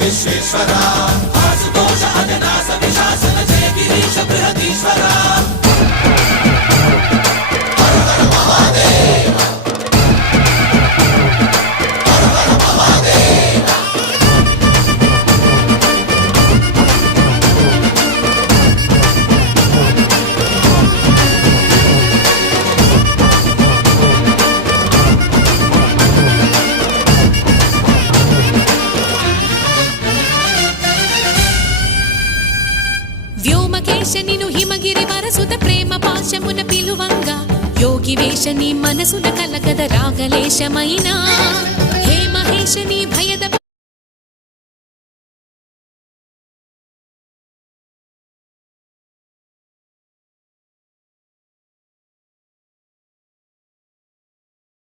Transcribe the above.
విశ్వేశ్వరా ఆశుతోష అజనాస విశాసన జయ గిరీశ బృహదీశ్వరా హర హర మహాదేవ హర హర మహాదేవ వ్యోమకేశనిను హిమగిరి వరసుత ప్రేమ పాశమున పిలువంగా యోగి వేషని మనసున కలకద రాగలేశమైనా హే మహేశని భయద